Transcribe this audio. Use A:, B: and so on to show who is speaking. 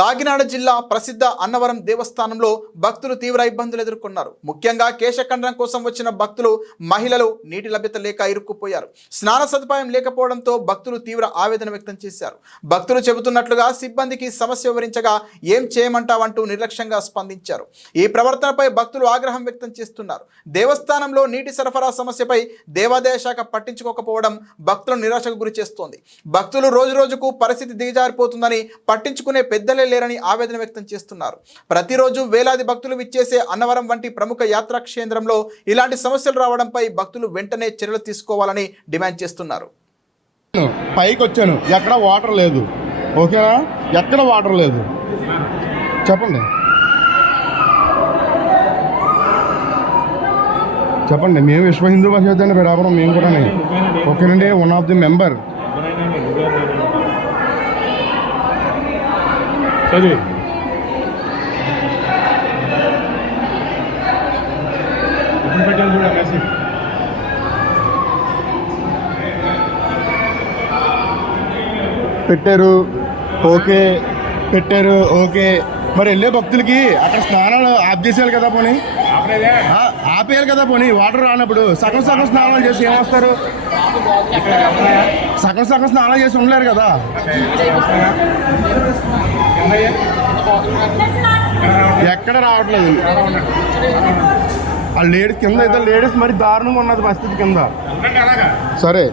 A: కాకినాడ జిల్లా ప్రసిద్ధ అన్నవరం దేవస్థానంలో భక్తులు తీవ్ర ఇబ్బందులు ఎదుర్కొన్నారు. ముఖ్యంగా కేశఖండనం కోసం వచ్చిన భక్తులు మహిళలు నీటి లభ్యత లేక ఇరుక్కుపోయారు. స్నాన సదుపాయం లేకపోవడంతో భక్తులు తీవ్ర ఆవేదన వ్యక్తం చేశారు. భక్తులు చెబుతున్నట్లుగా సిబ్బందికి సమస్య వివరించగా ఏం చేయమంటావంటూ నిర్లక్ష్యంగా స్పందించారు. ఈ ప్రవర్తనపై భక్తులు ఆగ్రహం వ్యక్తం చేస్తున్నారు. దేవస్థానంలో నీటి సరఫరా సమస్యపై దేవాదాయ శాఖ పట్టించుకోకపోవడం భక్తులను నిరాశకు గురి చేస్తోంది. భక్తులు రోజు రోజుకు పరిస్థితి దిగజారిపోతుందని పట్టించుకునే పెద్దలే లేరని ఆవేదన వ్యక్తం చేస్తున్నారు. ప్రతిరోజు వేలాది భక్తులు విచ్చేసే అన్నవరం వంటి ప్రముఖ యాత్రా కేంద్రంలో ఇలాంటి సమస్యలు రావడంపై భక్తులు వెంటనే చర్యలు తీసుకోవాలని డిమాండ్ చేస్తున్నారు.
B: పైకి వచ్చాను ఎక్కడ వాటర్ లేదు. ఓకేనా? ఎక్కడ వాటర్ లేదు? చెప్పండి. చెప్పండి. మేము విశ్వ హిందూ పరిషత్ అండి మేము కూడా ఓకేనండి? వన్ ఆఫ్ ది మెంబర్
C: చదివి. పెట్టాలి కూడా మెసేజ్.
B: పెట్టారు ఓకే పెట్టారు ఓకే. మరి వెళ్ళే భక్తులకి అక్కడ స్నానాలు ఆఫ్ చేసేయాలి కదా పోనీ? ఆపేయాలి కదా పోనీ? వాటర్ రానప్పుడు సగం సగం స్నానాలు చేసి ఏమొస్తారు సగం సగం అలా చేసి ఉండలేరు కదా. ఎక్కడ రావట్లేదు. ఆ లేడీస్ కింద అయితే లేడీస్ మరి దారుణంగా ఉన్నది పరిస్థితి కింద. సరే.